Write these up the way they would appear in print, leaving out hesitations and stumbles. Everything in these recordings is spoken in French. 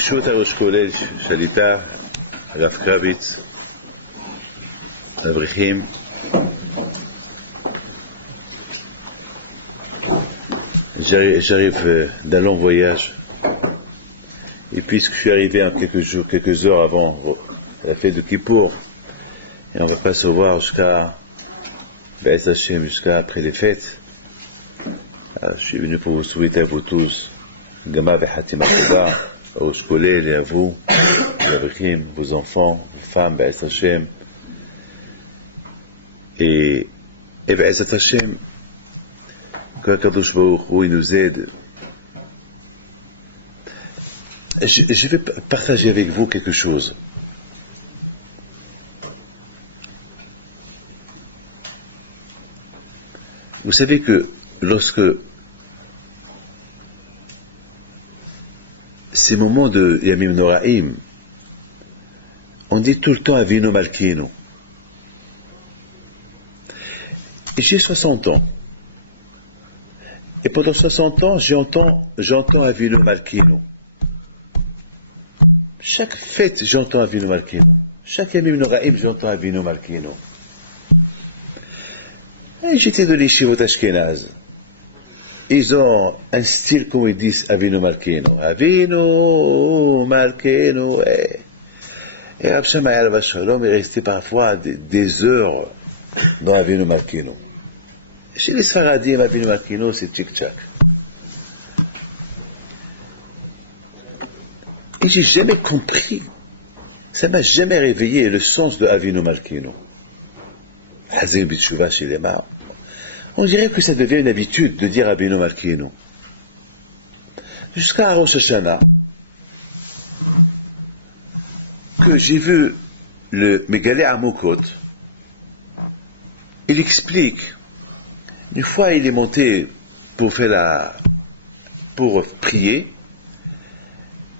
ברשות הראש כולל שליטה, הרב קרביץ, אברכים, j'arrive d'un long voyage et puisque je suis arrivé en quelques heures avant la fête de Kippour et on ne va pas se voir jusqu'à Be'ez Hashem, jusqu'à après les fêtes, je suis venu pour vous souhaiter à vous tous Gama Be'hatim Akoda, au Shkolel et à vous, les Abrichim, vos enfants, vos femmes, Be'ez Hashem. Et Be'ez Hashem, que Kadosh Baruch Hu nous aide. Je vais partager avec vous quelque chose. Vous savez que lorsque ces moments de Yamim Noraim, on dit tout le temps Avinu Malkeinu. Et j'ai 60 ans. Et pendant 60 ans, j'entends Avinu Malkeinu. Chaque fête, j'entends Avinu Malkeinu. Chaque Yamim Noraim, j'entends Avinu Malkeinu. Et j'étais de l'Yeshivot Ashkenaz. Ils ont un style, comme ils disent, Avinu Malkeinu. Avinu Malkeinu. Et Rav Shammai alav shalom est resté parfois des heures dans Avinu Malkeinu. Chez les Sfaradim, Avinu Malkeinu, c'est tchik-tchak. Et j'ai jamais compris, ça m'a jamais réveillé le sens de Avinu Malkeinu. Hazim B'Tshuva chez les Mar. On dirait que ça devient une habitude de dire Avinu Malkeinu. Jusqu'à Rosh Hashanah, que j'ai vu le Megalé Amokot, il explique, une fois il est monté pour prier,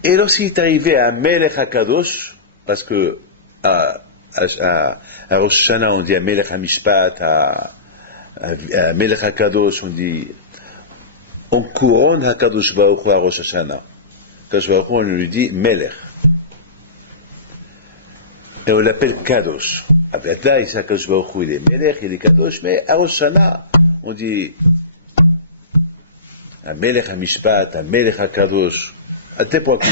et lorsqu'il est arrivé à Melech HaKadosh, parce que à Rosh Hashanah on dit à Melech HaMishpat, à Melech HaKadosh on dit, on couronne HaKadosh Baruch Hu à Rosh Hashanah. Kadosh Baruch Hu on lui dit Melech. Et on l'appelle Kadosh. Là, il Kadosh Baruch Hu, il est Melech, il est Kadosh, mais à Rosh Hashanah on dit à Melech HaMishpat, à Melech HaKadosh. À tel point que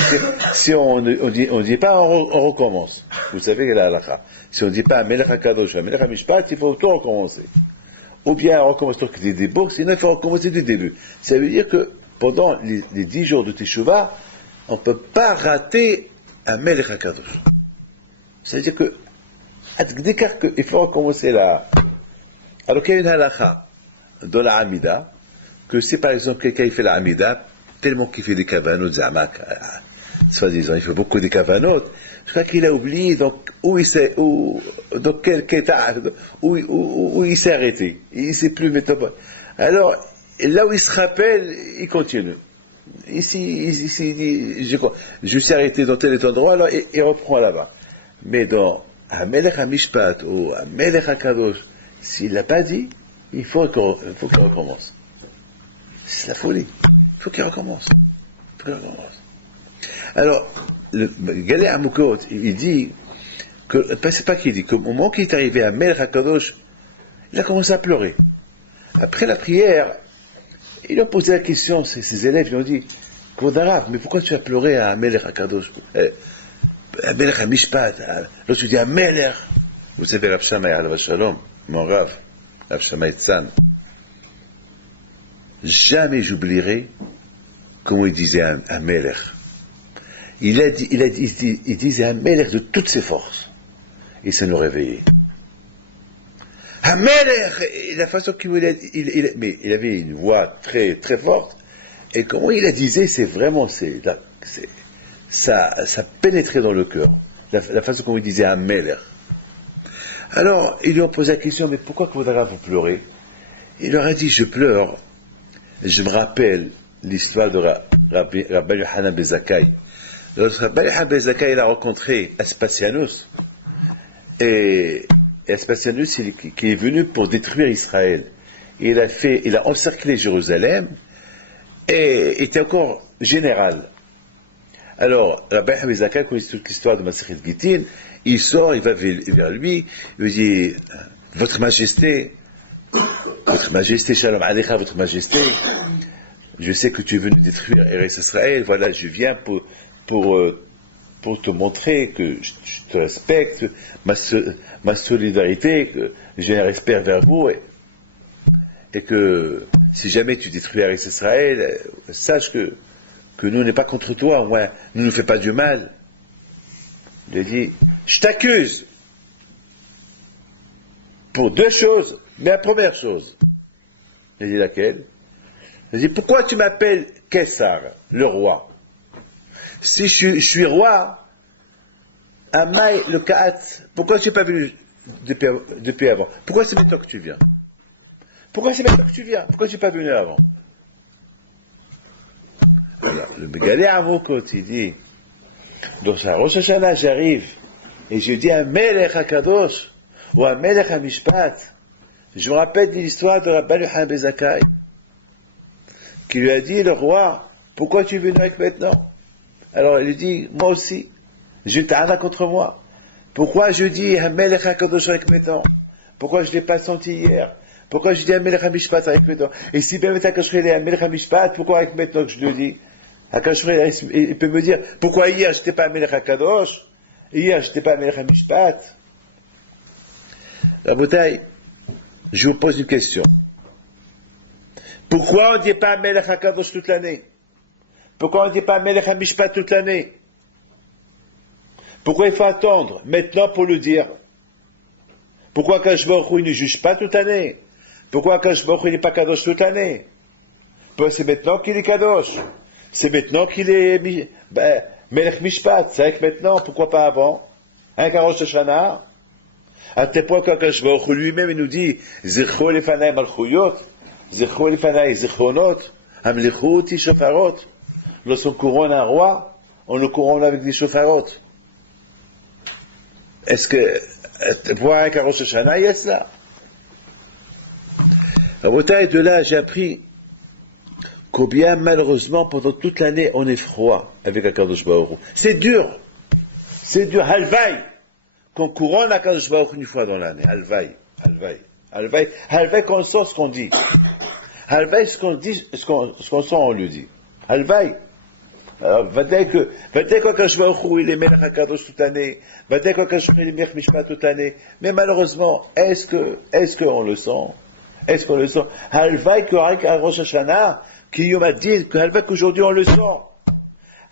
si on dit pas, on recommence. Vous savez quelle est la halakha. Si on ne dit pas Melech HaKadosh, Melech HaMishpat, il faut tout recommencer. Ou bien on recommence donc des débours, sinon il faut recommencer du début. Ça veut dire que pendant les 10 jours de Teshuvah, on ne peut pas rater un Melech HaKadosh. C'est-à-dire que, il faut recommencer là. Alors qu'il y a une halakha dans la Hamida, que si par exemple quelqu'un fait la Hamida, tellement qu'il fait des kavanot, zamak, soi-disant, il fait beaucoup de kavanot, je crois qu'il a oublié donc où il s'est arrêté. Il ne sait plus mettre. Alors, là où il se rappelle, il continue. Ici, il dit, je suis arrêté dans tel et tel endroit, alors il reprend là-bas. Mais dans Melech HaMishpat ou Melech HaKadosh, s'il ne l'a pas dit, il faut qu'il recommence. C'est la folie. Il faut qu'il recommence. Alors, le Galé Amokot, il dit que, c'est pas qu'il dit, qu'au moment qu'il est arrivé à Melech HaKadosh, il a commencé à pleurer. Après la prière, il a posé la question, ses élèves lui ont dit, Kvodarav, mais pourquoi tu as pleuré à Melech HaKadosh, à Melech HaMishpat, lorsque tu dis à Melech, vous savez, Rav Shammai alav shalom, mon Rav, Rav Shammai Tzan, jamais j'oublierai comment il disait un Melech. Il disait un Melech de toutes ses forces. Et ça nous réveillait. Un Melech! La façon qu'il mais il avait une voix très, très forte. Et comment il la disait, c'est vraiment, ça pénétrait dans le cœur. La façon dont il disait un Melech. Alors, ils lui ont posé la question, mais pourquoi vous pleurez? Il leur a dit, je pleure. Je me rappelle l'histoire de Rabbi Yochanan ben Zakkai. Lorsque Rabbi Yochanan ben Zakkai a rencontré Aspasianus, et Aspasianus qui est venu pour détruire Israël, il a encerclé Jérusalem, et était encore général. Alors, Rabbi Hamizaka connaît toute l'histoire de Masechet Gittin, il sort, il va vers lui, il lui dit, Votre Majesté, Shalom Alecha, Votre Majesté, je sais que tu es venu détruire Eretz Israël, voilà, je viens pour te montrer que je te respecte, ma solidarité, que j'ai un respect vers vous, et que si jamais tu détruis Eretz Israël, sache que nous n'est pas contre toi, au moins, ne nous fais pas du mal. Il a dit, je t'accuse pour deux choses, mais la première chose, il a dit laquelle? Il a dit, pourquoi tu m'appelles Kessar, le roi? Si je suis roi, Amai le Kaat, pourquoi tu n'es pas venu depuis avant? Pourquoi c'est maintenant que tu viens? Pourquoi tu n'es pas venu avant? Alors, le Megalé Amokot, il dit, dans sa Rosh Hashanah, j'arrive, et je dis à Melech HaKadosh, ou à Melech HaMishpat, je me rappelle de l'histoire de Rabbi Yochanan ben Zakkai, qui lui a dit, le roi, pourquoi tu es venu avec maintenant? Alors il lui dit, moi aussi, j'ai une ta'ana contre moi. Pourquoi je dis Melech HaKadosh avec maintenant? Pourquoi je ne l'ai pas senti hier? Pourquoi je dis Melech HaMishpat avec maintenant? Et si bien HaKadosh est Melech HaMishpat, pourquoi avec maintenant que je le dis? HaKadosh, il peut me dire, pourquoi hier je n'étais pas Melech HaKadosh? Hier je n'étais pas Melech HaMishpat? La bouteille, je vous pose une question. Pourquoi on ne dit pas Melech HaKadosh toute l'année? Pourquoi on ne dit pas Melech HaMishpat toute l'année? Pourquoi il faut attendre maintenant pour le dire? Pourquoi Akadosh Baruch Hu ne juge pas toute l'année? Pourquoi Akadosh Baruch Hu n'est pas Kadosh toute l'année? C'est maintenant qu'il est Kadosh. C'est maintenant qu'il est Melech Mishpat. C'est avec maintenant, pourquoi pas avant? Un Rosh Hashanah. À tel point qu'Akadosh Baruch Hu lui-même nous dit Zichro lefanai malchuyot, Zichro lefanai zichronot, Hamlichut shofarot. Lorsqu'on couronne un roi, on le couronne avec des shofarot. Est-ce que, voir avec un Rosh Hashanah, il y a cela? Et de là, j'ai appris combien, malheureusement, pendant toute l'année, on est froid avec Akadosh Baruch Hu. C'est dur, halvaï, qu'on couronne Akadosh Baruch Hu une fois dans l'année. Halvaï, qu'on sent ce qu'on dit. Halvaï, ce qu'on dit, ce qu'on sent, on le dit. Halvaï. Alors, va-t-il que Akadosh Baruch Hu, il est Melech HaKadosh toute l'année, va-t-il que Akadosh Baruch Hu, il est Melech Mishpat toute l'année, mais malheureusement, est-ce qu'on le sent? Halvaï qu'avec un Rosh Hashanah, qui m'a dit que halvaï qu'aujourd'hui on le sent.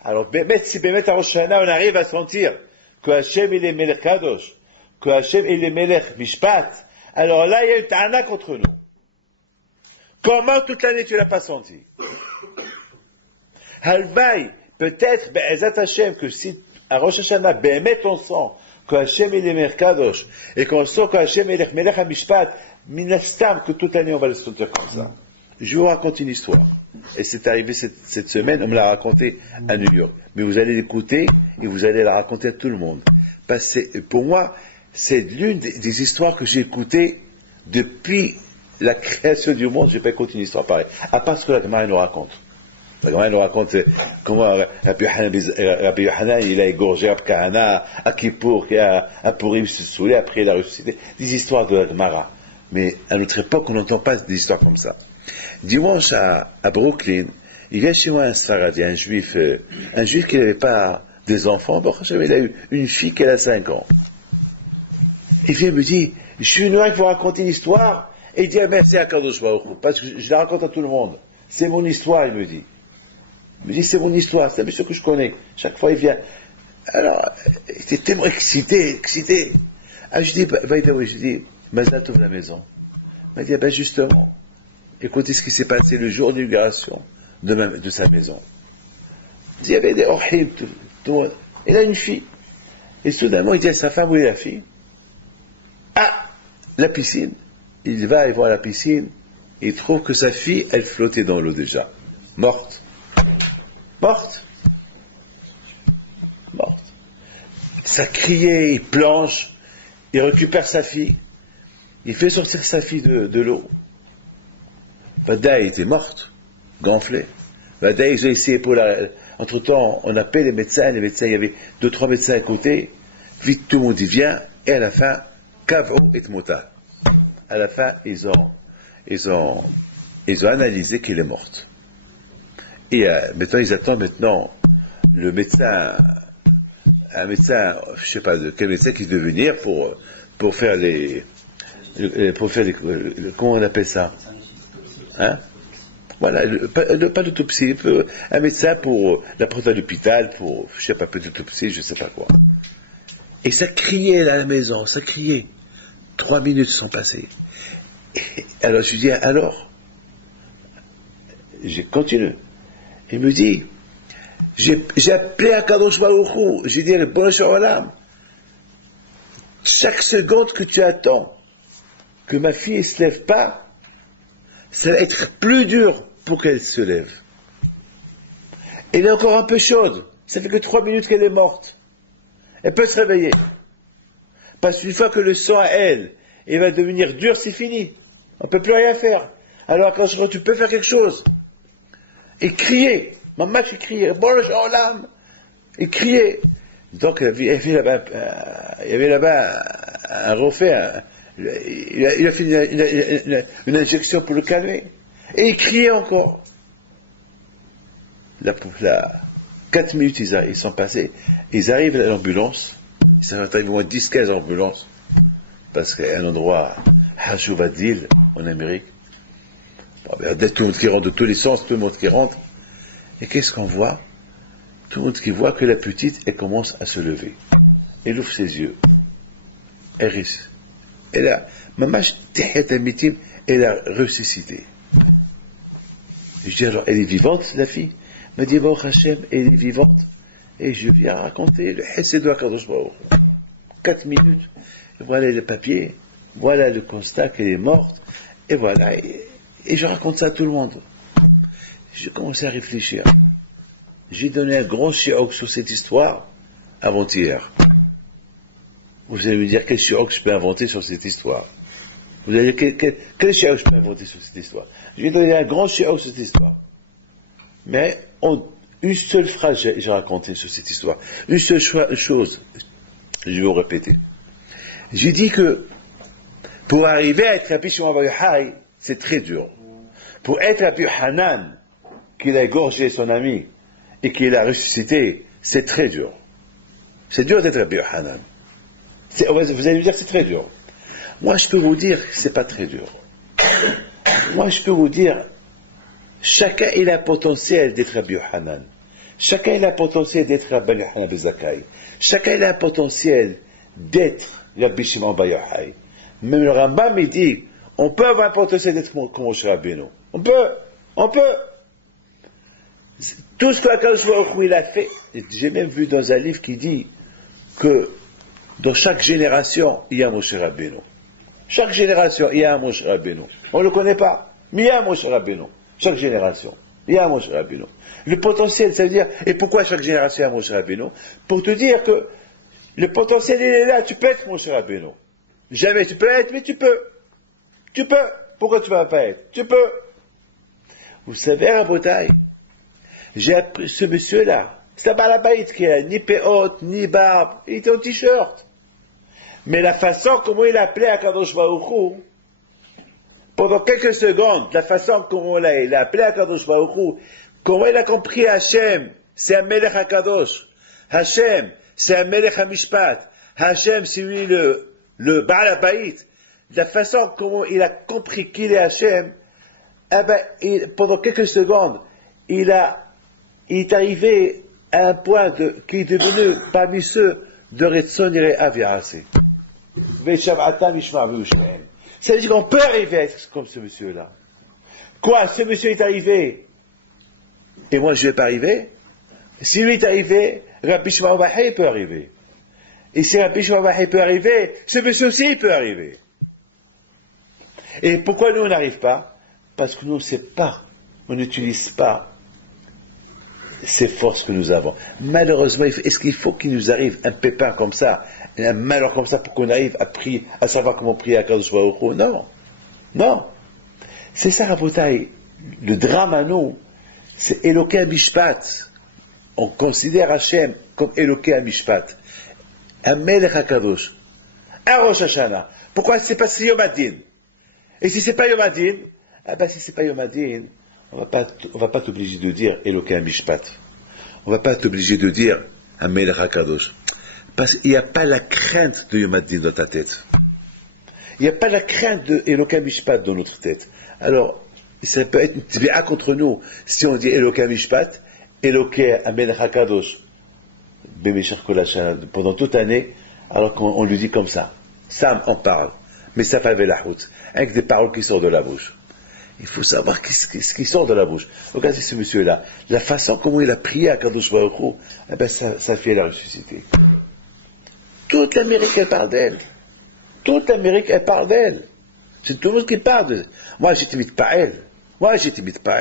Alors, si Bémet à Rosh Hashanah, on arrive à sentir que Hachem, il est Melech Kadosh, que Hachem, il est Melech Mishpat, alors là, il y a une ta'ana contre nous. Comment toute l'année tu l'as pas senti? Halvaï, peut-être, Be'ezat Hashem, que si à Rosh Hashanah, Be'emet on sent que Hashem il est Melech Kadosh, et qu'on sent que Hashem il est Melech HaMishpat, minastam, que toute l'année on va le sentir comme ça. Je vous raconte une histoire. Et c'est arrivé cette semaine, on me l'a raconté à New York. Mais vous allez l'écouter, et vous allez la raconter à tout le monde. Parce que pour moi, c'est l'une des histoires que j'ai écoutées depuis la création du monde. Je n'ai pas écouté une histoire pareille. À part ce que la Gemara nous raconte. La Gemara nous raconte comment Rabbi Yochanan, il a égorgé Rab Kahana, à Kippour, à Purim, se saoulé, après il a ressuscité. Des histoires de la Gemara. Mais à notre époque, on n'entend pas des histoires comme ça. Dimanche à Brooklyn, il vient chez moi un Sfaradi, un juif qui n'avait pas des enfants. Bon, il a eu une fille qui a 5 ans. Il vient me dire, je suis venu vous raconter une histoire, et il dit merci à Kadosh Baruch Hu, parce que je la raconte à tout le monde. C'est mon histoire, il me dit. Il me dit, c'est mon histoire, c'est la mission que je connais. Chaque fois, il vient. Alors, il était tellement excité. Ah, je dis, je dis, Mazal Tov la maison. Il m'a dit, ben justement, écoutez ce qui s'est passé le jour d'inauguration de sa maison. Il y avait des orhim, tout. Il a une fille. Et soudainement, il dit à sa femme, où est la fille? Ah, la piscine. Il va voir la piscine, et il trouve que sa fille, elle flottait dans l'eau déjà. Morte. Ça criait, il planche, il récupère sa fille, il fait sortir sa fille de l'eau. Vadaï était morte, gonflée. Vadaï, ils ont essayé pour Entre-temps, on appelle les médecins, il y avait 2-3 médecins à côté, vite tout le monde y vient, et à la fin, Kav'u et Mota. À la fin, ils ont analysé qu'elle est morte. Et maintenant, ils attendent le médecin, un médecin, je sais pas de quel médecin qui devait venir pour faire comment on appelle ça? Hein? Voilà, pas l'autopsie, un médecin pour la prendre à l'hôpital, pour, je sais pas, peut-être l'autopsie, je sais pas quoi. Et ça criait là, à la maison, ça criait. 3 minutes sont passées. Et alors je lui dis, alors, je continue. Il me dit, j'ai appelé à Kadosh Baruch Hu, j'ai dit, le bon Olam, chaque seconde que tu attends que ma fille ne se lève pas, ça va être plus dur pour qu'elle se lève. Elle est encore un peu chaude. Ça fait que 3 minutes qu'elle est morte. Elle peut se réveiller. Parce qu'une fois que le sang à elle, il va devenir dur, c'est fini. On ne peut plus rien faire. Alors quand tu peux faire quelque chose, et crier. Maman, tu criais. Bon, l'âme. Et crier. Donc il y avait là-bas un refait, il a fait une injection pour le calmer. Et il criait encore. 4 minutes, ils sont passés. Ils arrivent à l'ambulance. Ils arrivent au moins 10-15 ambulances. Parce qu'il y a un endroit, Hajjouvadil, en Amérique. Bon, tout le monde qui rentre de tous les sens, tout le monde qui rentre. Et qu'est-ce qu'on voit? Tout le monde qui voit que la petite, elle commence à se lever. Elle ouvre ses yeux. Elle risque. Elle a, elle a ressuscité. Je dis alors, elle est vivante, la fille? Elle me dit, Baruch Hashem, elle est vivante. Et je viens raconter le Hesed de Kadosh Baruch. 4 minutes. Voilà le papier. Voilà le constat qu'elle est morte. Et voilà. Et je raconte ça à tout le monde. J'ai commencé à réfléchir. J'ai donné un grand shiok sur cette histoire avant-hier. Vous allez me dire quel shiok je peux inventer sur cette histoire. Vous allez dire quel shiok je peux inventer sur cette histoire. J'ai donné un grand shiok sur cette histoire. Mais une seule phrase j'ai raconté sur cette histoire. Une seule chose. Je vais vous répéter. J'ai dit que pour arriver à être Rabbi Shimon Bar Yochai, c'est très dur. Pour être Rabbi Hanan, qu'il a égorgé son ami et qu'il a ressuscité, c'est très dur. C'est dur d'être Rabbi Hanan. Vous allez me dire que c'est très dur. Moi, je peux vous dire que c'est pas très dur. Moi, je peux vous dire, chacun il a un potentiel d'être Rabbi Hanan. Chacun il a un potentiel d'être Rabbi Hanan ben Zakkai. Chacun il a un potentiel d'être Rabbi Shimon Bar Yochai. Même le Rambam il dit, on peut avoir un potentiel d'être comme Moshe Rabbeinu. On peut. Tout ce que Akadosh Baruch Hu il a fait, j'ai même vu dans un livre qui dit que dans chaque génération, il y a un Moshe Rabbeinu. Chaque génération, il y a un Moshe Rabbeinu. On ne le connaît pas, mais il y a un Moshe Rabbeinu. Chaque génération, il y a un Moshe Rabbeinu. Le potentiel, ça veut dire, et pourquoi chaque génération a un Moshe Rabbeinu? Pour te dire que le potentiel, il est là, tu peux être Moshe Rabbeinu. Jamais tu peux être, mais tu peux. Tu peux. Pourquoi tu ne vas pas être? Tu peux. Vous savez, à Bretagne, j'ai appris ce monsieur-là. C'est un balabaït qui a ni péote, ni barbe. Il était en t-shirt. Mais la façon comment il appelait à Kadosh Baruch Hu, pendant quelques secondes, la façon comment il a appelé à Kadosh Baruch Hu, comment il a compris Hachem, c'est un Melech HaKadosh. Hachem, c'est un Melech HaMishpat. Hachem, c'est lui le balabaït. La façon comment il a compris qu'il est Hachem, eh ben, pendant quelques secondes, il est arrivé à un point qui est devenu parmi ceux de Retzon Yireh Aviarase. Ça veut dire qu'on peut arriver à être comme ce monsieur-là. Quoi? Ce monsieur est arrivé, et moi je ne vais pas arriver? Si lui est arrivé, Rabbi Shimon Bar Yochai peut arriver. Et si Rabbi Shimon Bar Yochai peut arriver, ce monsieur aussi peut arriver. Et pourquoi nous on n'arrive pas? Parce que nous on ne sait pas, on n'utilise pas ces forces que nous avons. Malheureusement, est-ce qu'il faut qu'il nous arrive un pépin comme ça, un malheur comme ça pour qu'on arrive à savoir comment prier à Kadosh Baruch Hu? Non. Non. C'est ça, Rabotai. Le drame à nous, c'est Eloké Mishpat. on considère Hachem comme Eloké Amishpat, un Melech HaKadosh, un Rosh Hashanah. Pourquoi c'est pas Yom Hadin? Et si c'est pas Yom Hadin, si c'est pas Yom Hadin, on va pas t'obliger de dire Eloké Amishpat. On va pas t'obliger de dire un Melech HaKadosh. Parce qu'il n'y a pas la crainte de Yom Hadin dans ta tête. Il n'y a pas la crainte de Eloké Amishpat dans notre tête. Alors, ça peut être une tbi'a contre nous si on dit Eloké Amishpat, Eloké Amelech HaKadosh, B'Meshach Kol Hashana, pendant toute l'année, alors qu'on lui dit comme ça. Sam en parle, mais ça fait la route, avec des paroles qui sortent de la bouche. Il faut savoir ce qui sort de la bouche. Regardez ce monsieur-là, la façon comment il a prié à Kadosh Baruch Hu, ça fait la ressusciter. Toute l'Amérique, elle parle d'elle. Toute l'Amérique, elle parle d'elle. C'est tout le monde qui parle d'elle. Moi, je t'imite pas elle. Je t'imite pas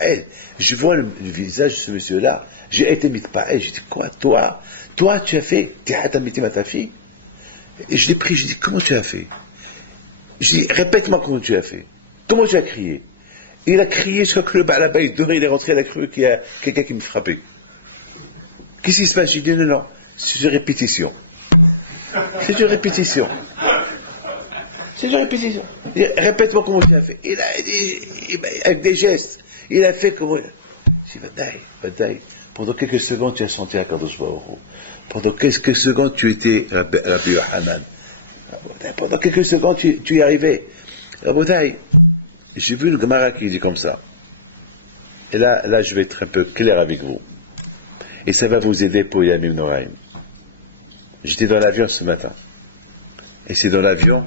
elle. Je vois le visage de ce monsieur-là. J'ai été imite pas elle. Je dis, quoi, toi, tu as fait, t'as imité ma ta fille. Et je l'ai pris, je dis, comment tu as fait? Je dis, répète-moi comment tu as fait. Comment tu as crié? Il a crié, je crois que le balaba, il est rentré, il a cru qu'il y a quelqu'un qui me frappait. Qu'est-ce qui se passe? Je dis, non, c'est une répétition. C'est une répétition. Répète-moi comment tu as fait. Il a dit, avec des gestes, il a fait comment. Je dis, Vadaï. Pendant quelques secondes, tu as senti à Kadosh Baruch Hu. Pendant quelques secondes, tu étais Rabbi Yohanan. Pendant quelques secondes, tu y arrivais. Rabotai, j'ai vu le Gemara qui dit comme ça. Et là, je vais être un peu clair avec vous. Et ça va vous aider pour Yamim Noraim. J'étais dans l'avion ce matin. Et c'est dans l'avion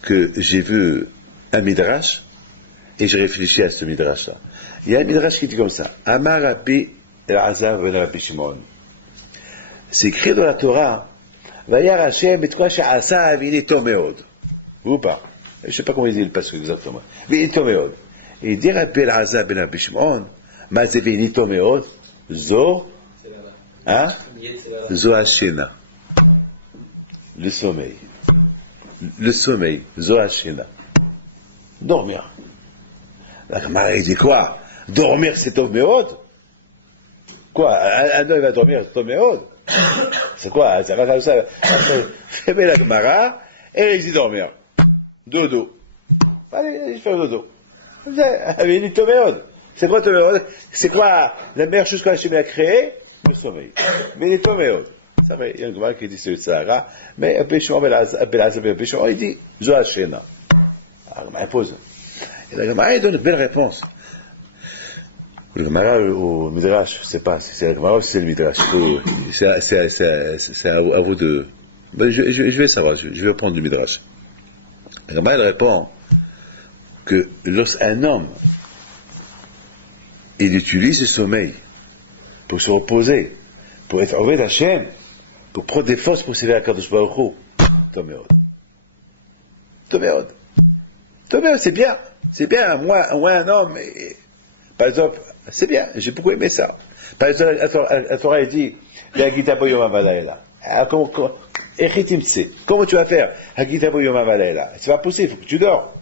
que j'ai vu un midrash, et je réfléchis à ce midrash-là. Il y a un midrash qui dit comme ça. Amar Rabbi El-Azar ben Rabbi Shimon. C'est écrit dans la Torah, Vayar Hashem et quoi sha'asa vinito meod. Ou pas? Je ne sais pas comment il dit le passage exactement. Vinito meod. Et il dit Rabbi El-Azar ben Rabbi Shimon, ma ze vinito meod, zo, zo hashena. Le sommeil. Zo hashena. Dormir. La Gemara dit quoi? Dormir c'est Tov Meod? Quoi? Un homme va dormir c'est Tov Meod? C'est quoi? Ça va comme ça. Fermez la Gemara et il dit dormir. Dodo. Allez, je fais dodo. Il dit Tov Meod. C'est quoi Tov Meod? C'est quoi la meilleure chose qu'Hachem a créée? Le sommeil. Mais il est Tov Meod. Ça fait, il y a une Gemara qui dit c'est le Sahara, mais il dit Zo hashena. Alors, il pose. Et la Gemara, il donne une belle réponse. Le Gemara au Midrash, je ne sais pas si c'est la Gemara ou si c'est le Midrash. C'est à vous de. Je vais savoir, je vais prendre du Midrash. La Gemara, elle répond que lorsqu'un homme, il utilise le sommeil pour se reposer, pour être enlevé d'Hachem, pour prendre des forces pour s'élever à Kadosh Baruch Hu, Toméod, c'est bien. C'est bien, moi un homme, par exemple, c'est bien, j'ai beaucoup aimé ça. Par exemple, la Torah elle dit, comment tu vas faire? C'est pas possible, il faut que tu dors.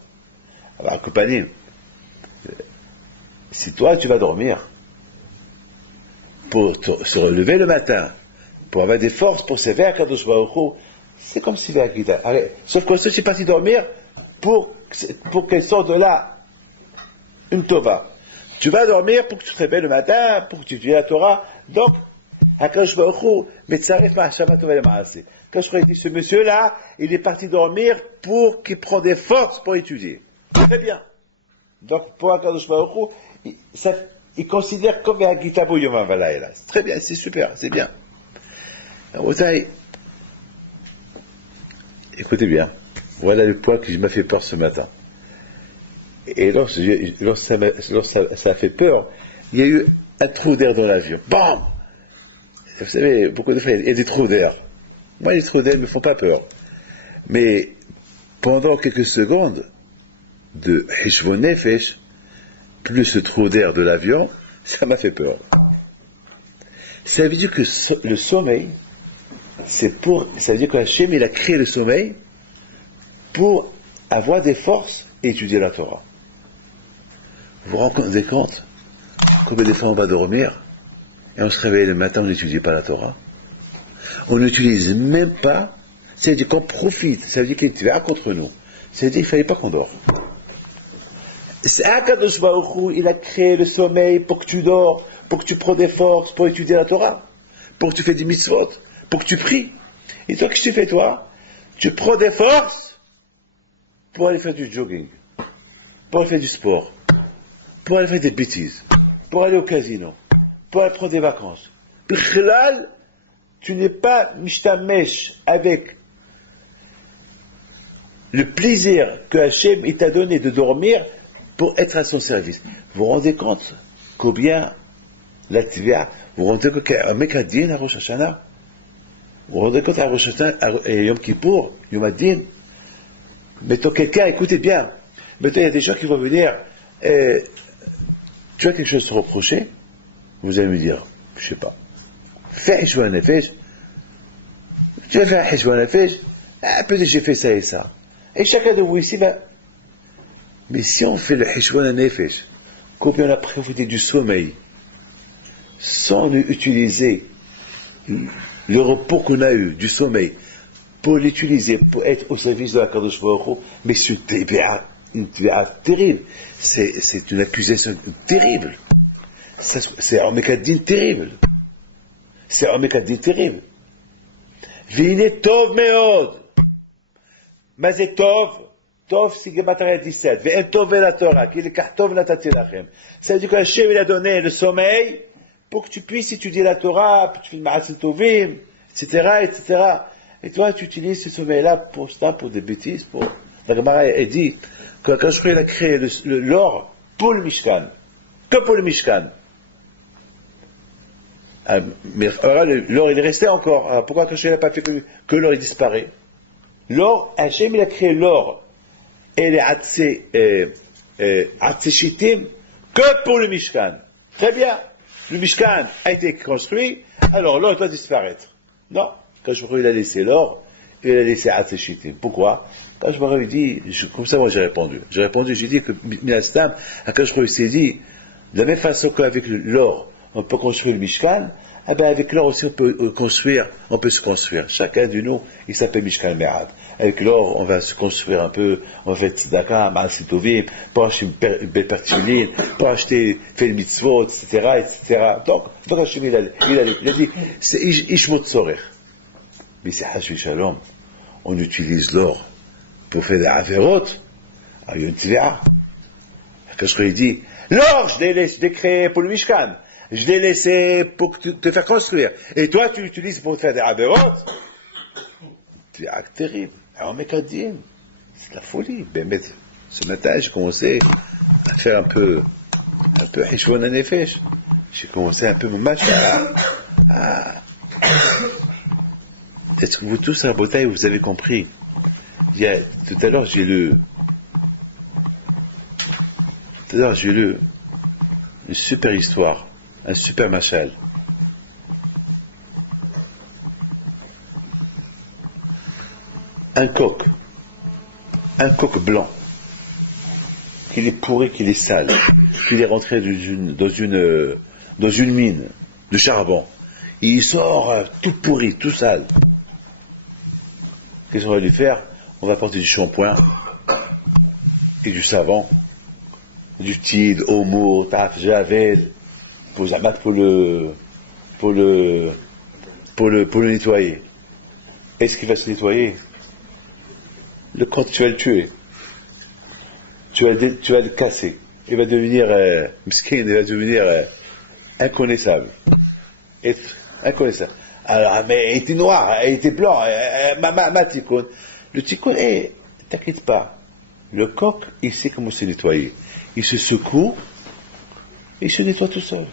Alors, compagnie, si toi tu vas dormir, pour se relever le matin, pour avoir des forces pour se faire Kadosh Baruch Hu, c'est comme si sauf que je suis parti dormir pour qu'elle sorte de là une tova. Tu vas dormir pour que tu te réveilles le matin, pour que tu étudies la Torah. Donc, HaKadosh Baruch Hu, Metzaref Ma'ashama Tova Le'Ma'aseh. Quand je crois que ce monsieur-là, il est parti dormir pour qu'il prenne des forces pour étudier. Très bien. Donc, pour HaKadosh Baruch Hu, il considère comme un Gitabo Yom HaValayla. C'est très bien, c'est super, c'est bien. Écoutez bien. Voilà le point qui m'a fait peur ce matin. Et lorsque ça a fait peur, il y a eu un trou d'air dans l'avion. Bam! Vous savez, beaucoup de fois, il y a des trous d'air. Moi, les trous d'air ne me font pas peur. Mais pendant quelques secondes de Hishvon Nefesh, plus ce trou d'air de l'avion, ça m'a fait peur. Ça veut dire que le sommeil, ça veut dire que Hachem, il a créé le sommeil pour avoir des forces et étudier la Torah. Vous vous rendez compte Combien de fois on va dormir et on se réveille le matin, on n'étudie pas la Torah. On n'utilise même pas, c'est-à-dire qu'on profite, ça veut dire qu'il y a une tvéa contre nous. C'est-à-dire qu'il ne fallait pas qu'on dort. C'est Akadosh Baruch Hu, il a créé le sommeil pour que tu dors, pour que tu prends des forces, pour étudier la Torah, pour que tu fais des mitzvot, pour que tu pries. Et toi, qu'est-ce que tu fais, toi? Tu prends des forces pour aller faire du jogging, pour aller faire du sport, pour aller faire des bêtises, pour aller au casino, pour aller prendre des vacances. Bichlal, tu n'es pas mishtamesh avec le plaisir que Hachem il t'a donné de dormir pour être à son service. Vous vous rendez compte combien la tvia, vous vous rendez compte qu'un mec a dit à Rosh Hashanah, vous vous rendez compte à Rosh Hashanah et Yom Kippour, Yom Adin, mettons quelqu'un, écoutez bien, mettons il y a des gens qui vont venir, tu as quelque chose à te reprocher, vous allez me dire, je sais pas, fais Hishwan Nefesh, tu vas faire Hishwan Nefesh, peut-être j'ai fait ça et ça. Et chacun de vous ici va. Mais si on fait le Hishwan Nefesh, combien on a profité du sommeil, sans utiliser le repos qu'on a eu du sommeil, pour l'utiliser, pour être au service de la Kadosh Baruch Hu, mais c'est une tvéa terrible. C'est une accusation terrible. C'est un mécadine terrible. C'est un mécadine terrible. V'ine tov meod. Mais c'est tov. Tov, c'est Gematria 17. Ve'en tov la Torah. Qui est kartov natati lachem. Ça veut dire que Hachem, il a donné le sommeil pour que tu puisses étudier la Torah, pour que tu fasses Ma'atzil Tovim, etc., etc. Et toi, tu utilises ce sommeil-là pour des bêtises, pour... La Gemara, elle dit, quand Hachem, il a créé l'or pour le Mishkan. Que pour le Mishkan. Mais l'or, il est resté encore. Alors, pourquoi Hachem n'a pas fait que l'or, il disparaît? L'or, Hachem, il a créé l'or et les Hatzeshitim que pour le Mishkan. Très bien. Le Mishkan a été construit, alors l'or doit disparaître. Non. Quand je il a laissé l'or, et il a laissé Hatzeshitim. Pourquoi? Quand je me dit, comme ça, moi j'ai répondu. J'ai dit que Minastam, quand je s'est dit, de la même façon qu'avec l'or, on peut construire le Mishkan, eh bien avec l'or aussi on peut se construire. Chacun de nous, il s'appelle Mishkan Me'ad. Avec l'or, on va se construire un peu, on va faire tzedaka, ma'atzil tovim, pour acheter une belle pertiline, pour acheter, faire le mitzvot, etc., etc. Donc Hachem, il a dit, c'est Ishmot Tzorech. Mais c'est Hashvi Shalom. On utilise l'or pour faire des averot. Alors il y a une tvéa. Quand je lui dis, l'or, je l'ai créé pour le Mishkan. Je l'ai laissé pour te faire construire. Et toi, tu l'utilises pour faire des averot. C'est un acte terrible. Alors, Mekadien, c'est de la folie. Ben, mais, ce matin, j'ai commencé à faire un peu Hishwan Nefesh. J'ai commencé un peu mon match Est-ce que vous tous à la bataille, vous avez compris? Tout à l'heure, j'ai lu une super histoire, un super machal. Un coq blanc, qu'il est pourri, qu'il est sale, qu'il est rentré dans une mine de charbon. Il sort tout pourri, tout sale. Qu'est-ce qu'on va lui faire? On va porter du shampoing et du savon, du Tide, Omo, Taf, Javel, pour le nettoyer. Est-ce qu'il va se nettoyer? Le compte, tu vas le tuer. Tu vas le casser. Il va devenir miskin, il va devenir inconnaissable. Inconnaissable. Alors, mais il était noir, il était blanc, ma tikkun. Le tikkun, t'inquiète pas. Le coq, il sait comment se nettoyer. Il se secoue, et il se nettoie tout seul.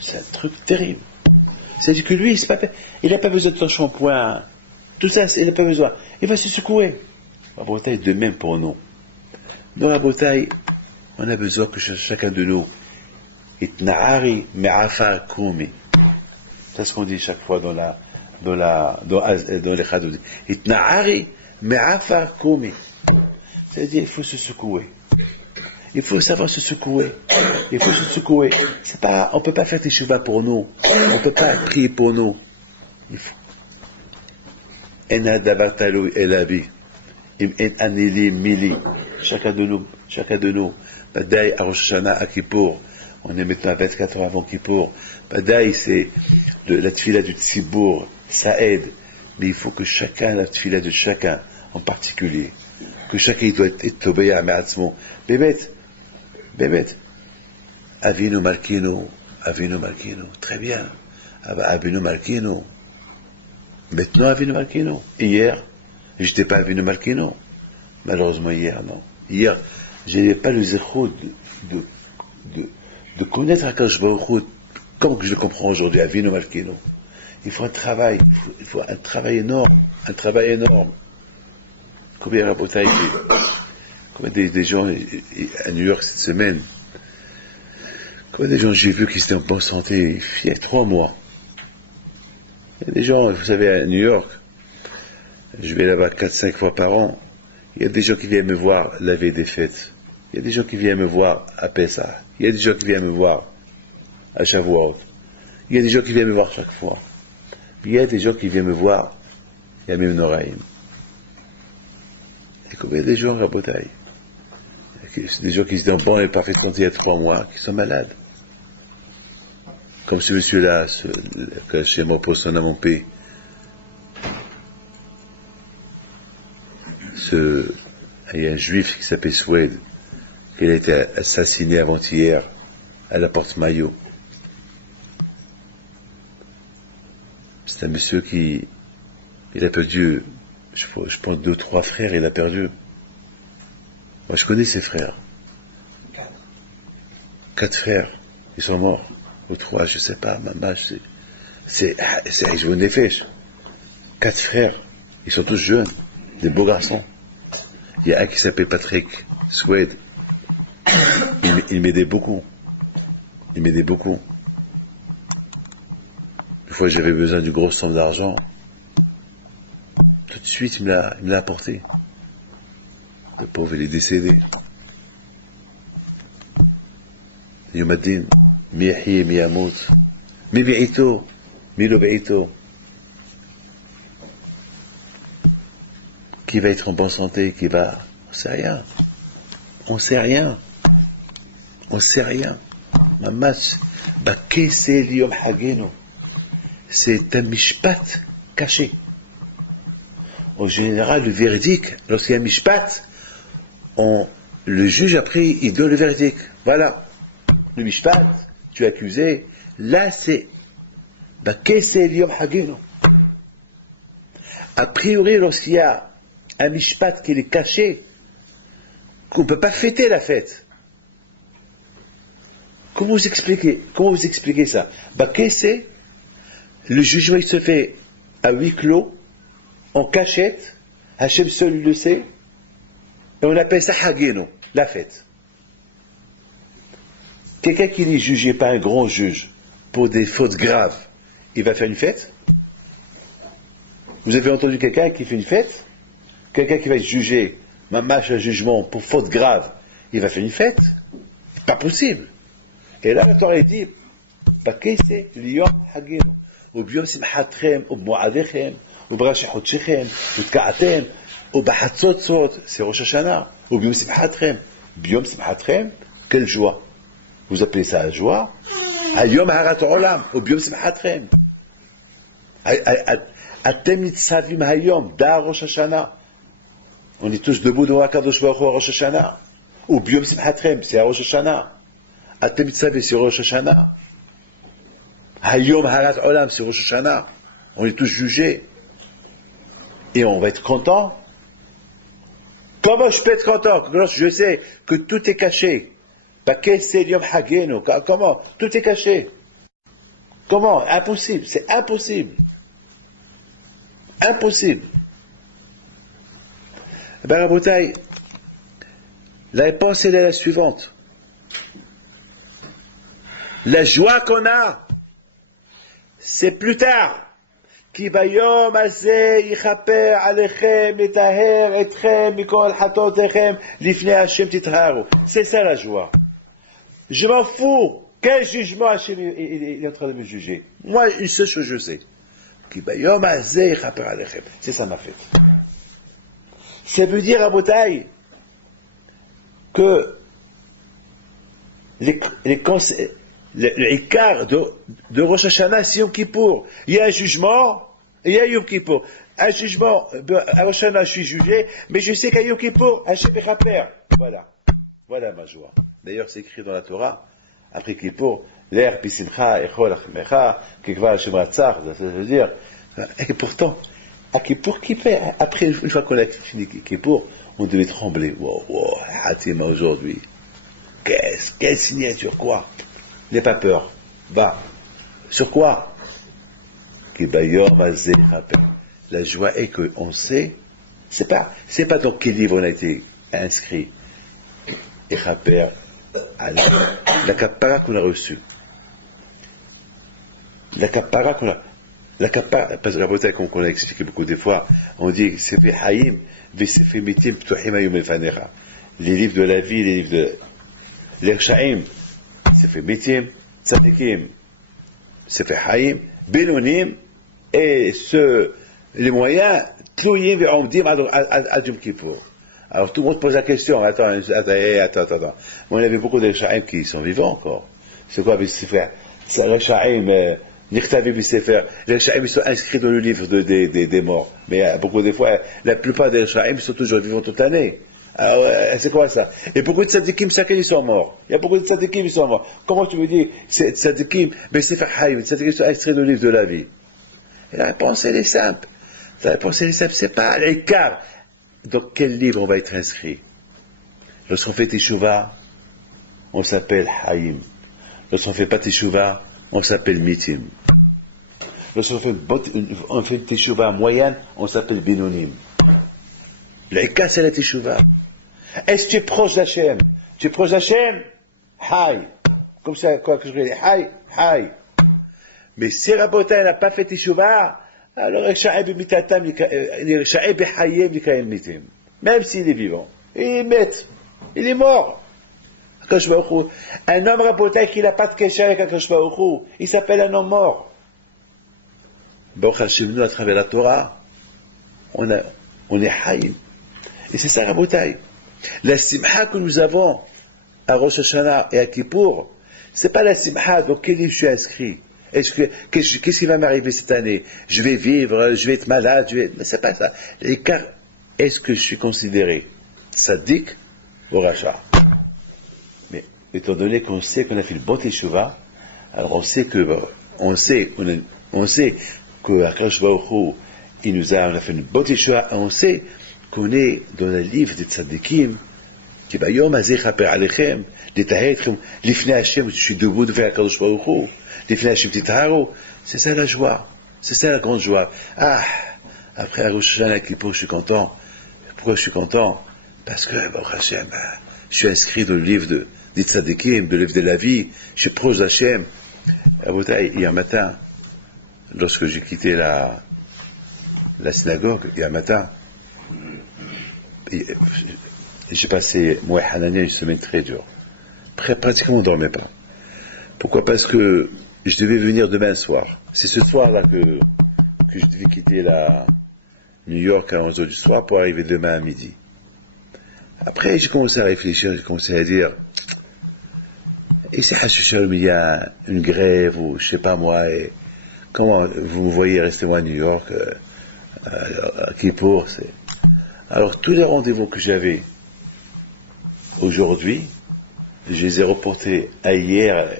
C'est un truc terrible. C'est-à-dire que lui, il n'a pas besoin de ton shampoing. Tout ça, il n'a pas besoin. Il va se secouer. La bataille de même pour nous. Dans la bataille, on a besoin que chacun de nous, itna'ari me'afar koumi. C'est ce qu'on dit chaque fois dans les chadoudi. Itna'ari me'afar koumi. C'est-à-dire, il faut se secouer. Il faut savoir se secouer. Il faut se secouer. C'est pas, on peut pas faire des chevaux pour nous. On peut pas prier pour nous. Il faut. Chacun de nous. Badaï à Rosh Hashanah, à Kippour. On est maintenant à 24 heures avant Kippour. Badaï, c'est la tfila du Tzibour. Ça aide. Mais il faut que chacun, la tfila de chacun, en particulier, que chacun doit être obéi à Me'atzmo. Bébête. Avinu Malkino. Très bien. Avinu Malkino. Maintenant, Avinu Malkino. Hier, j'étais pas Avinu Malkino. Malheureusement, hier, non. Hier, je n'avais pas le zéro de connaître Akadosh Baruch Hu comme que je le comprends aujourd'hui, Avinu Malkino. Il faut un travail, il faut un travail énorme. Combien des gens à New York cette semaine, combien des gens j'ai vu qui étaient en bonne santé il y a 3 mois. Il y a des gens, vous savez, à New York, je vais là-bas 4-5 fois par an, il y a des gens qui viennent me voir la veille des fêtes. Il y a des gens qui viennent me voir à Pessah. Il y a des gens qui viennent me voir à Shavuot. Il y a des gens qui viennent me voir chaque fois. Il y a des gens qui viennent me voir Yamim Noraim. Et combien de gens, Rabotai? Des gens qui étaient en bonne et parfaite santé il y a 3 mois, qui sont malades. Comme ce monsieur-là, que chez moi pose son nom à mon pays. Il y a un juif qui s'appelle Swed, qui a été assassiné avant-hier à la Porte Maillot. C'est un monsieur qui, il a perdu, je pense 2 ou 3 frères, il a perdu. Moi, je connais ses frères. 4 frères, ils sont morts. Ou 3, je sais pas, maman, c'est je vous nefesh. 4 frères, ils sont tous jeunes, des beaux garçons. Il y a un qui s'appelle Patrick Swed. Il m'aidait beaucoup. Une fois, j'avais besoin d'une grosse somme d'argent. Tout de suite, il me l'a apporté. Le pauvre, il est décédé. Yomadin, mi yahi mi yamut. Mi bi'ito, mi lo bi'ito. Qui va être en bonne santé, qui va... On sait rien. Mamash, bakese liyom hageno. C'est un mishpat caché. En général, le verdict, lorsqu'il y a un mishpat, le juge après, il donne le verdict. Voilà. Le mishpat, tu es accusé. Là, c'est bakese liyom hageno. A priori, lorsqu'il y a un mishpat qui est caché, qu'on ne peut pas fêter la fête. Comment vous expliquez ça? Bakese, le jugement il se fait à huis clos, en cachette, Hachem seul le sait, et on appelle ça Hageno, la fête. Quelqu'un qui n'est jugé par un grand juge pour des fautes graves, il va faire une fête? Vous avez entendu quelqu'un qui fait une fête? Quelqu'un qui va être jugé, mamache un jugement pour faute grave, il va faire une fête? C'est pas possible. Et là, la Torah dit, Bakese liyom hageno. וביום שמחתכם, ובמועדיכם, ובראשי חודשיכם, ותקעתם, ובחצוצות, c'est Rosh Hashanah, וביום שמחתכם. ביום שמחתכם, quelle joie? Vous appelez ça la joie? היום הרת העולם, וביום שמחתכם. אתם ניצבים היום, דע ראש השנה. On est tous debout devant Akadosh Baruch Hu à Rosh Hashanah. וביום שמחתכם, c'est à Rosh Hashanah. אתם ניצבים, c'est Rosh Hashanah. Hayom Harat Olam, c'est Rosh Hashanah. On est tous jugés. Et on va être content. Comment je peux être content lorsque je sais que tout est caché? Comment? Tout est caché. Comment? Impossible. C'est impossible. Impossible. Eh bien, Rabotai, la réponse est la suivante. La joie qu'on a, c'est plus tard. כי ביום הזה יכפר עליכם, לטהר אתכם מכל חטאותיכם, לפני השם תטהרו. C'est ça la joie. Je m'en fous. Quel jugement Hachem il est en train de me juger. Moi, une seule chose je sais. כי ביום הזה יכפר עליכם. C'est ça ma fête. Ça veut dire, Rabotai, que l'écart de Rosh Hashanah, c'est Yom Kippour. Il y a un jugement, et il y a Yom Kippour. Un jugement, à Rosh Hashanah, je suis jugé, mais je sais qu'à Yom Kippour, Hachem Bechaper. Voilà. Voilà ma joie. D'ailleurs, c'est écrit dans la Torah, après Kippour, l'air, pisimcha, echol, achmecha, kekva, Hachem Ratzach, ça veut dire, et pourtant, à Kippour, après, une fois qu'on a fini Kippour, on devait trembler. Wow, wow, Hatima aujourd'hui. Quelle signature, quoi? N'aie pas peur. Va. Sur quoi? La joie est qu'on sait, c'est pas dans quel livre on a été inscrit. Et la kapara qu'on a reçue. La kapara qu'on a. La kapara, parce que la beauté qu'on a expliqué beaucoup de fois, on dit c'est fait haïm, mais c'est fait mitim, ptuhim ayum efanecha. Les livres de la vie, les livres de. L'Ershaim, c'est fait mitim, tzadikim, c'est fait haïm, benonim, et les moyens, tlouyim et omdim ad Yom Kippour. Alors tout le monde pose la question, attends. On avait beaucoup d'Ershaim qui sont vivants encore. C'est quoi, Bissefer? L'Ershaim, Nichtavi Bissefer, l'Ershaim, ils sont inscrits dans le livre des morts. Mais beaucoup de fois, la plupart des Ershaim sont toujours vivants toute l'année. Alors, c'est quoi ça? Et beaucoup de tzadikim, chacun ils sont morts. Il y a beaucoup de tzadikim, ils sont morts. Comment tu me dis, c'est tzadikim, mais c'est fahaïm, les tzadikim sont inscrits dans le livre de la vie. Et la réponse, elle est simple. La réponse, elle est simple, c'est pas l'écart. Dans quel livre on va être inscrit? Lorsqu'on fait teshuva, on s'appelle haïm. Lorsqu'on fait pas teshuva, on s'appelle mitim. Lorsqu'on fait une teshuva moyenne, on s'appelle binonim. L'écart, c'est la teshuva. Est-ce que tu es proche d'Hachem? Tu es proche d'Hachem? Haï. Comme ça, quoi que je dis, haï, haï. Mais si Rabotai n'a pas fait teshuva, alors même s'il est vivant, il est maître, il est mort. Un homme Rabotai qui n'a pas de kesher avec Akadosh Baruch Hu, il s'appelle un homme mort. Baruch Hashem, nous, à travers la Torah, on est haïm. Et c'est ça Rabotai. La simha que nous avons à Rosh Hashanah et à Kippour, c'est pas la simha dans quel livre je suis inscrit. Qu'est-ce qui va m'arriver cette année? Je vais vivre, je vais être malade, mais c'est pas ça. L'écart, est-ce que je suis considéré tzaddik ou racha? Mais étant donné qu'on sait qu'on a fait le bon teshuva, alors on sait que Akadosh Baruch Hu, on a fait une bonne teshuva, on sait qu'on est dans le livre des tzaddikim, qui bayom hazeh chaper alechem, letaher etchem, lifnei Hashem, je suis debout devant Akadosh Baruch Hu, lifnei Hashem titharu. C'est ça la joie, c'est ça la grande joie. Ah, après Rosh Hashanah Kippour, je suis content. Pourquoi je suis content? Parce que Baruch Hashem, je suis inscrit dans le livre des tzaddikim, le livre de la vie, je suis proche d'Hachem. Hier matin, lorsque j'ai quitté la synagogue, hier matin, j'ai passé, moi et Hanania, une semaine très dure. Pratiquement on ne dormait pas. Pourquoi? Parce que je devais venir demain soir. C'est ce soir-là que je devais quitter New York à 11h du soir pour arriver demain à midi. Après, j'ai commencé à réfléchir, j'ai commencé à dire, et c'est il y a une grève ou je sais pas moi, et comment vous me voyez rester moi à New York, à Kippour, Alors, tous les rendez-vous que j'avais aujourd'hui, je les ai reportés à hier.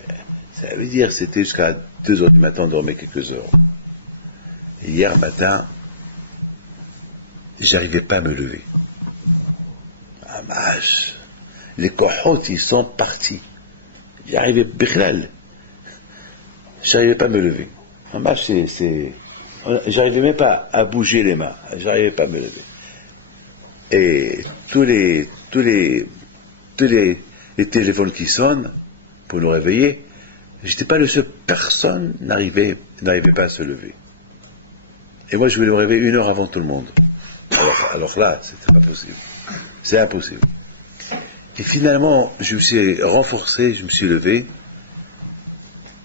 Ça veut dire que c'était jusqu'à 2h du matin, on dormait quelques heures. Et hier matin, j'arrivais pas à me lever. Ah, mâche. Les cohortes, ils sont partis. J'arrivais pas à me lever. Ah, mâche, j'arrivais même pas à bouger les mains. J'arrivais pas à me lever. Et tous les téléphones qui sonnent pour nous réveiller, j'étais pas le seul, personne n'arrivait pas à se lever. Et moi, je voulais me réveiller 1 heure avant tout le monde. Alors là, c'était pas possible. C'est impossible. Et finalement, je me suis renforcé, je me suis levé.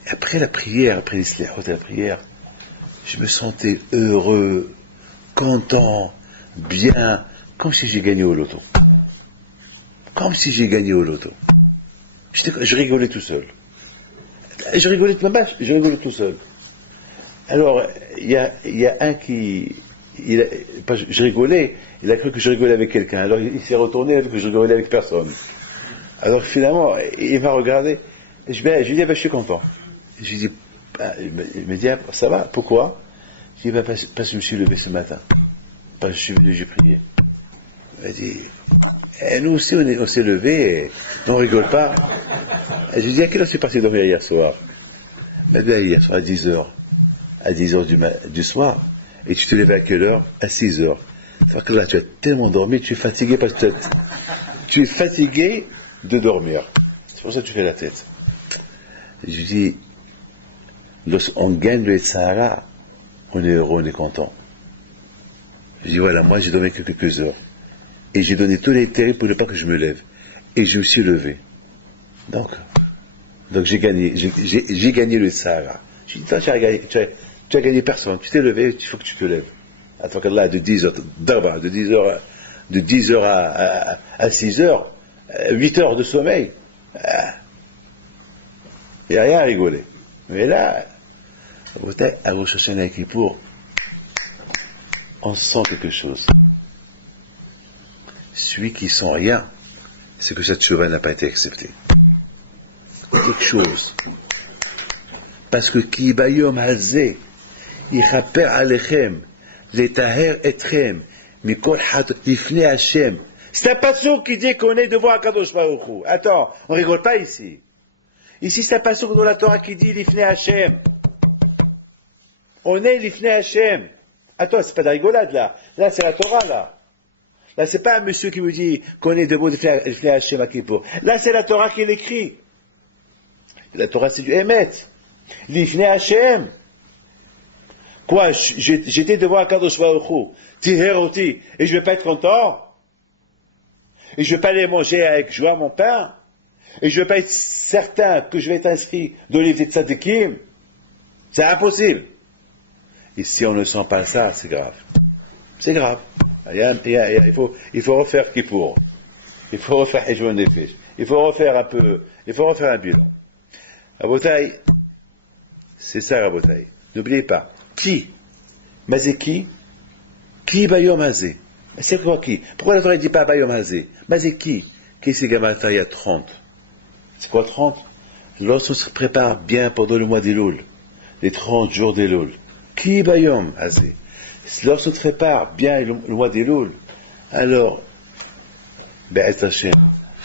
Et après la prière, après la prière, je me sentais heureux, content, bien, comme si j'ai gagné au loto. Comme si j'ai gagné au loto. Je rigolais tout seul. Je rigolais tout seul. Alors, il y a un qui... je rigolais, il a cru que je rigolais avec quelqu'un. Alors, il s'est retourné, il a vu que je rigolais avec personne. Alors, finalement, il m'a regardé. Et je lui ai dit, je suis content. Je lui ai dit, il m'a dit, ça va, pourquoi? Je lui ai dit, parce que je me suis levé ce matin. Parce que je suis venu, j'ai prié. Il m'a dit, nous aussi, on s'est levé, et on rigole pas. Et je lui ai dit, à quelle heure tu es parti dormir hier soir? Il m'a dit, hier soir, à 10h. À 10h du soir. Et tu te lèves à quelle heure? À 6h. C'est que là, tu as tellement dormi, tu es fatigué parce que tu es fatigué de dormir. C'est pour ça que tu fais la tête. Et je lui dis, lorsqu'on gagne le Sahara, on est heureux, on est content. Je dis, voilà, moi j'ai dormi quelques heures. Et j'ai donné tous les terribles pour ne pas que je me lève. Et je me suis levé. Donc j'ai gagné le Sahara. Je dis, toi, tu as gagné personne. Tu t'es levé, il faut que tu te lèves. Attends que là, de 10h à 6h, 8 heures de sommeil. Il n'y a rien à rigoler. Mais là, à Rosh Hashanah et Kippour, on sent quelque chose. Celui qui sent rien, c'est que cette chouva n'a pas été acceptée. Quelque chose. Parce que Ki bayom hazeh yichaper alechem letaher etchem mikol hat lifnei Hashem. C'est un passouk qui dit qu'on est devant Akadosh Baruch Hu. Attends, on rigole pas ici. Ici, c'est un passouk dans la Torah qui dit lifnei Hashem. On est lifnei Hashem. Attends, c'est pas de la rigolade là. Là, c'est la Torah là. Là, c'est pas un monsieur qui me dit qu'on est debout lifnei Hashem à Kippour. Là, c'est la Torah qui l'écrit. La Torah, c'est du Emet. Lifnei Hashem. Quoi, j'étais devant Akadosh Baruch Hu. Tiheroti. Et je vais pas être content. Et je vais pas aller manger avec joie mon pain. Et je vais pas être certain que je vais être inscrit dans les livre des tzadikim. C'est impossible. Et si on ne sent pas ça, c'est grave. C'est grave. Il faut refaire Kippour. Il faut refaire Heshbon Nefesh. Il faut refaire un bilan. Rabotai, c'est ça, Rabotai. N'oubliez pas. Qui? Mazé qui? Qui Bayom Hazé? C'est quoi qui? Pourquoi la Torah ne dit pas Bayom Hazé? Mazé qui? Qui c'est Gamata, il y a 30? C'est quoi 30? Lorsqu'on se prépare bien pendant le mois d'Elul, les 30 jours d'Elul. Qui Bayom Hazé? Lorsqu'on se prépare bien le mois d'Elul, alors, Be'ez Hashem,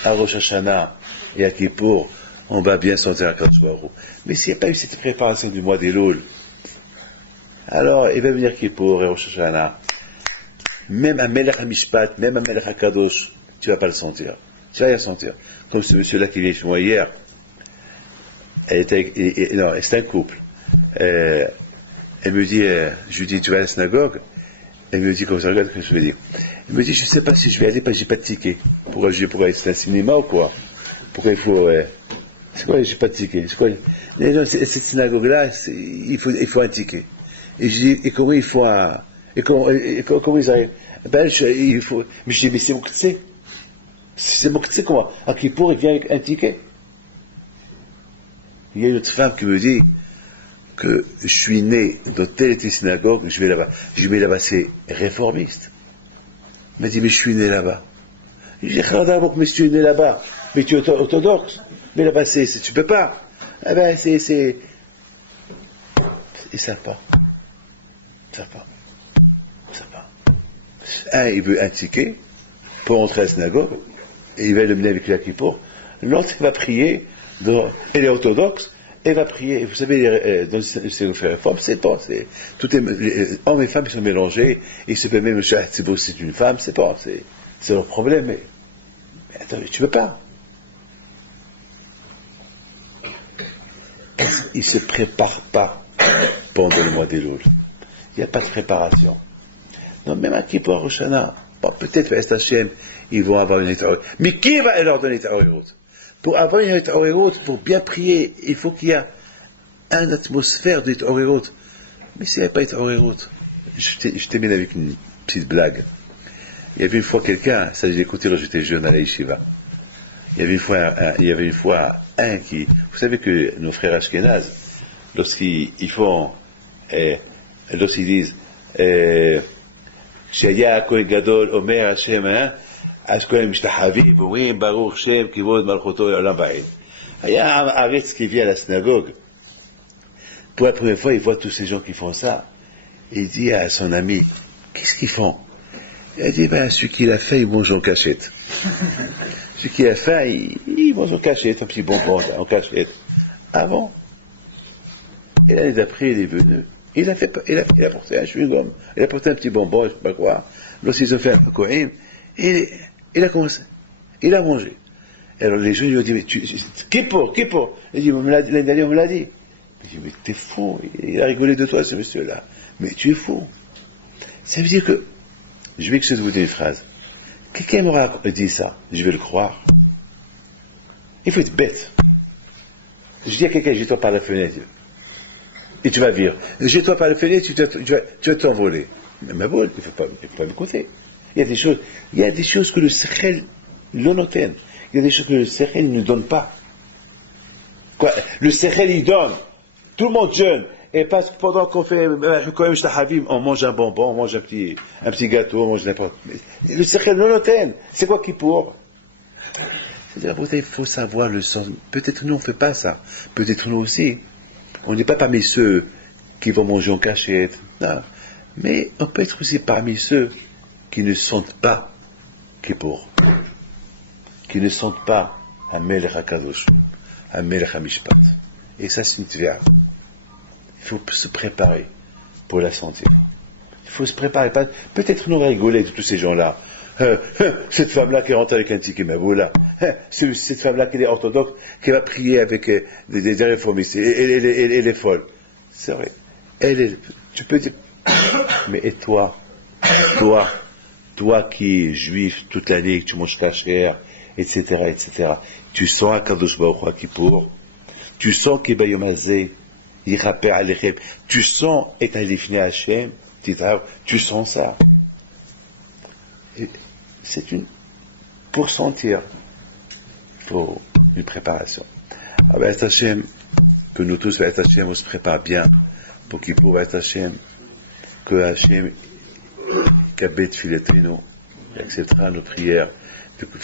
à Rosh Hashanah et à Kippour, on va bien sentir à Kadosh Baruch Hu. Mais s'il n'y a pas eu cette préparation du mois d'Elul, alors il va venir Kippour et Rosh Hashanah. Même un Melech HaMishpat, même un Melech HaKadosh, tu ne vas pas le sentir. Tu vas rien sentir. Comme ce monsieur-là qui vient chez moi hier, c'est un couple. Elle me dit, je lui dis, tu vas à la synagogue? Elle me dit, comme ça, regarde ce que je lui dis. Elle me dit, je ne sais pas si je vais aller parce que j'ai pas de ticket. Pourquoi c'est un cinéma ou quoi? Pourquoi il faut, c'est quoi, j'ai pas de ticket? C'est quoi? Non, cette synagogue-là, il faut un ticket. Et je dis, et comment il faut comment ils arrivent? Il faut, mais je dis, mais c'est Mouktsé. C'est Mouktsé, comment? À Kippour, il vient avec un ticket. Il y a une autre femme qui me dit que je suis né dans telle et telle synagogue, je vais là-bas. Je vais là-bas, c'est réformiste. Elle m'a dit, mais je suis né là-bas. Je dis, mais je suis né là-bas. Mais tu es orthodoxe. Mais là-bas, tu peux pas. Eh ben, ils savent pas. Un, il veut un ticket pour entrer à la synagogue, et il va le mener avec la Kippour. L'autre, il va prier, elle est orthodoxe, elle va prier. Vous savez, dans les synagogues réformes, les hommes et femmes, ils sont mélangés, et se fait même, c'est une femme, c'est leur problème, mais attends, tu peux pas. Ils se préparent pas pendant le mois d'Elul. il n'y a pas de préparation. Non, même à Kippour, Rosh Hashanah, bon, peut-être Est Hashem, ils vont avoir une Hit'orut. Mais qui va leur donner Hit'orut? Pour avoir une Hit'orut, pour bien prier, il faut qu'il y ait une atmosphère d'Hit'orut. Mais s'il n'y a pas Hit'orut, je termine avec une petite blague. Il y avait une fois quelqu'un, ça j'ai écouté quand j'étais jeune à la Yeshiva. Il y avait une fois un qui, vous savez que nos frères Ashkenaz, lorsqu'ils font, lorsqu'ils disent, Shaya Kohen Gadol Omer Hashem, Ashkohen Mishtahavi, Bouim Baruch Shem Kivod Malchoto Olam Ba'id. Il y a un Aretz qui vient à la synagogue. Pour la première fois, il voit tous ces gens qui font ça. Et il dit à son ami, qu'est-ce qu'ils font? Il a dit, celui qui l'a fait, il mange en cachette. Celui qui l'a fait, il mange en cachette, un petit bonbon en cachette. Ah bon? Et l'année d'après, il est venu. Il a porté un chewing-gum, il a porté un petit bonbon, je sais pas quoi. Lorsqu'ils ont fait un peu coïm, il a commencé. Il a mangé. Alors les gens lui ont dit, mais qui pour? Il dit, l'année dernière, on me l'a dit. Il dit, mais t'es fou. Il a rigolé de toi, ce monsieur-là. Mais tu es fou. Ça veut dire que, je vais que vous dire une phrase. Quelqu'un m'aura dit ça, je vais le croire. Il faut être bête. Je dis à quelqu'un, jette-toi par la fenêtre. Et tu vas vivre. Jette-toi par la fenêtre, tu vas t'envoler. Mais ma boule, il ne faut pas m'écouter. Il y a des choses que le Sechel l'onoten. Il y a des choses que le Sechel ne donne pas. Quoi? Le Sechel, il donne. Tout le monde jeûne. Et parce que pendant qu'on fait, quand même, on mange un bonbon, on mange un petit gâteau, on mange n'importe quoi. Le Sechel l'onoten. C'est quoi qui pour? C'est-à-dire, il faut savoir le sens. Peut-être nous, on ne fait pas ça. Peut-être nous aussi. On n'est pas parmi ceux qui vont manger en cachette. Non. Mais on peut être aussi parmi ceux qui ne sentent pas Kippour, qui ne sentent pas un Melech HaKadosh, un Melech HaMishpat. Et ça, c'est une tvia. Il faut se préparer pour la sentir. Il faut se préparer. Peut-être nous on va rigoler de tous ces gens-là. Cette femme-là qui rentre avec un ticket maboula. Cette femme-là qui est orthodoxe, qui va prier avec des réformistes. Elle est folle. C'est vrai. Tu peux dire, mais et toi qui es juif toute l'année, que tu manges kasher, etc., tu sens Akadosh Baruch Hu à Kippour, tu sens qu'Ebayom Hazeh, Yichaper Alechem, tu sens et Alifne Hashem, tu sens ça. Et c'est pour sentir, il faut une préparation. Alors, Hashem, que nous tous, Hashem, on se prépare bien pour Kippour, Hashem, que Hashem, Kabet Filetino, acceptera nos prières, qu'on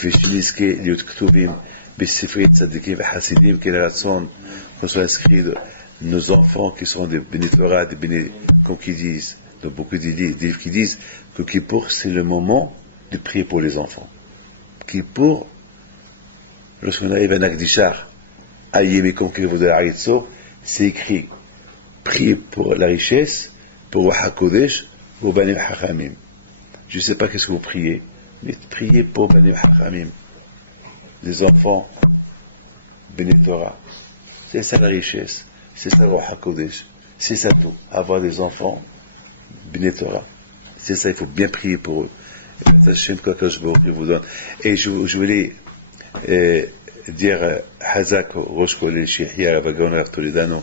soit inscrit nos enfants qui seront des bénétorat, comme qui disent, dans beaucoup de livres qui disent que Kippour, c'est le moment de prier pour les enfants. Kippour, lorsqu'on arrive à Nagdishar, c'est écrit, prier pour la richesse, pour Wahakodesh, pour Banim Hachamim. Je ne sais pas qu'est-ce que vous priez, mais priez pour Banim Hachamim, des enfants, Bénétora. C'est ça la richesse, c'est ça le Wahakodesh, c'est ça tout, avoir des enfants, Bénétora. C'est ça, il faut bien prier pour eux. Et je voulais dire Hazak Rosh Kolel Shehia Avagona Toledano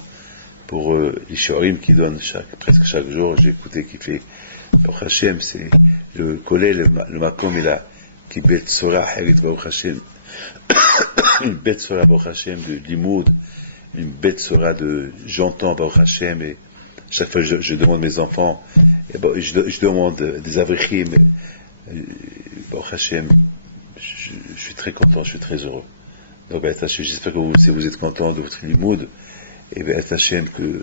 pour les Shorim qui donnent presque chaque jour. J'ai écouté qui fait Baruch Hashem, c'est le Kolel, le Makom, il a qui Bet Sorah Harit Baruch Hashem, une Bet Sorah Baruch Hashem de Limoud, une Bet Sorah de j'entends Baruch Hashem, et chaque fois je demande mes enfants, et bon, je demande des avrichim, Baruch Hashem, je suis très content, je suis très heureux. Donc, j'espère que si vous êtes content de votre limoud, et Hashem, que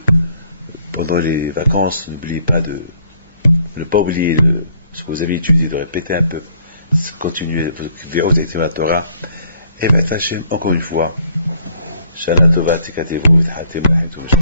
pendant les vacances, n'oubliez pas ne pas oublier ce que vous avez étudié, de répéter un peu, continuer, verrez la Torah, et Hashem, encore une fois, Shana Tova Tikatevo, V'Thatem Lachem Tumishma.